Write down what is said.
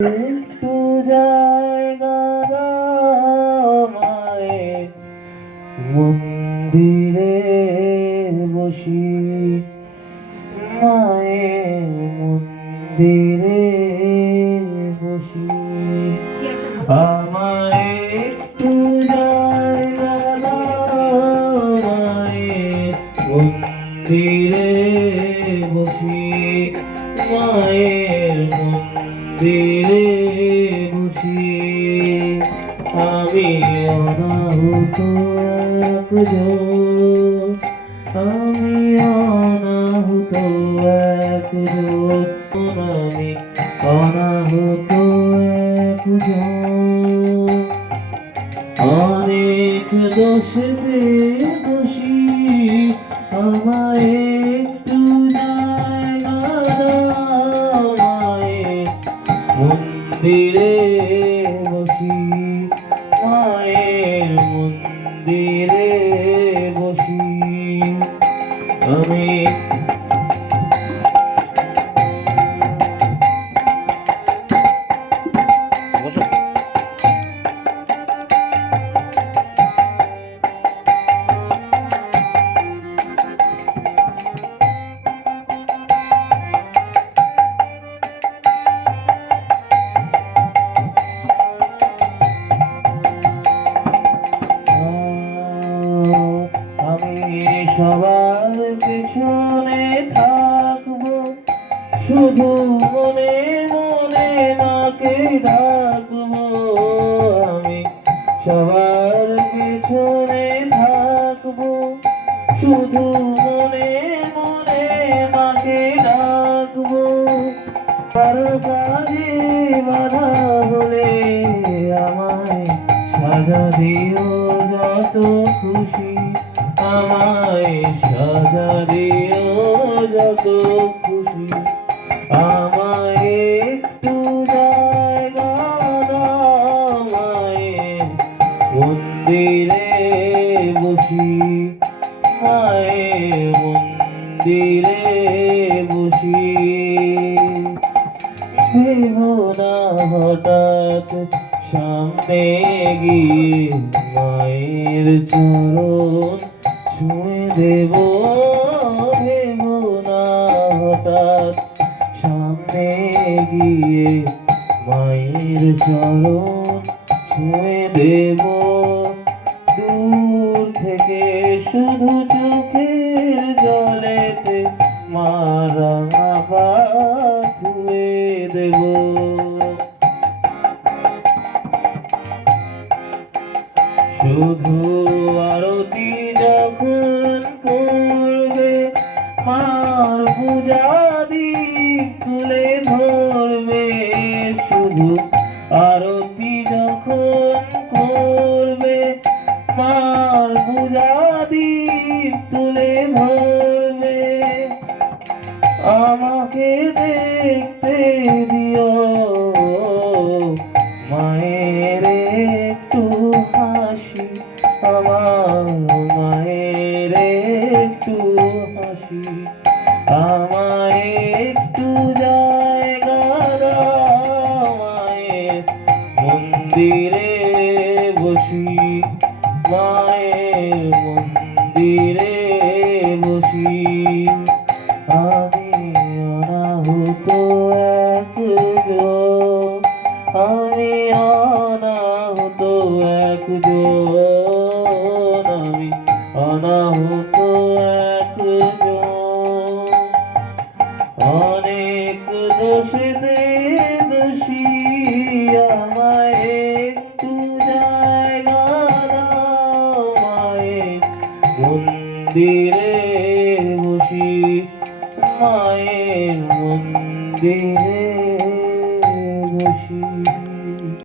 একটু জায়গা দাও মায়ের মন্দিরে বসি, মায়ের মন্দিরে বসি। আমায় একটু জায়গা দাও মায়ের মন্দিরে বসি, মায়ের মন্দিরে বসি। আমি অনাহুত একজন, আমি অনাহুত একজন, আমি অনাহুত একজন। অনেক দোষেতে দোষী, আমায় একটু জায়গা দাও মায়ের মন্দিরে বসি, মায়ের মন্দিরে বসি। আমি সবার পেছনে থাকবো, শুধু মনে মনে মাকে ডাকবো। আমি সবার পেছনে থাকবো, শুধু মনে মনে মাকে ডাকবো। কারো কাজে বাধা হলে আমায় সাজা দিও যত খুশি, আমায় সাজা দিও যত খুশি। আমায় একটু জায়গা দাও মায়ের মন্দিরে বসি, মায়ের মন্দিরে বসি। ভেবো না হঠাৎ সামনে গিয়ে মায়ের চরণ ছুঁয়ে দেব, ভেবো না হঠাৎ সামনে গিয়ে মায়ের চরণ ছুঁয়ে দেব। দূর থেকে শুধু চোখের জলেতে মা রাঙা পা ধুয়ে দেব। শুধু আরতি যখন করবে মার পূজা দীপ তুলে ধরবে, শুধু আরতি যখন করবে মার পূজা দীপ তুলে ধরবে। আমাকে দেখতে দিও মায়ের একটু হাসি, আমার মায়ের একটু হাসি। আমায় একটু জায়গা দাও মায়ের মন্দিরে বসি, মায়ের মন্দিরে বসি। আমি অনাহুত একজন, আমি অনাহুত একজন, আমি অনাহুত একজন। অনেক দোষেতে দোষী, আমায় একটু জায়গা দাও মায়ের মন্দিরে বসি, মায়ের মন্দিরে বসি।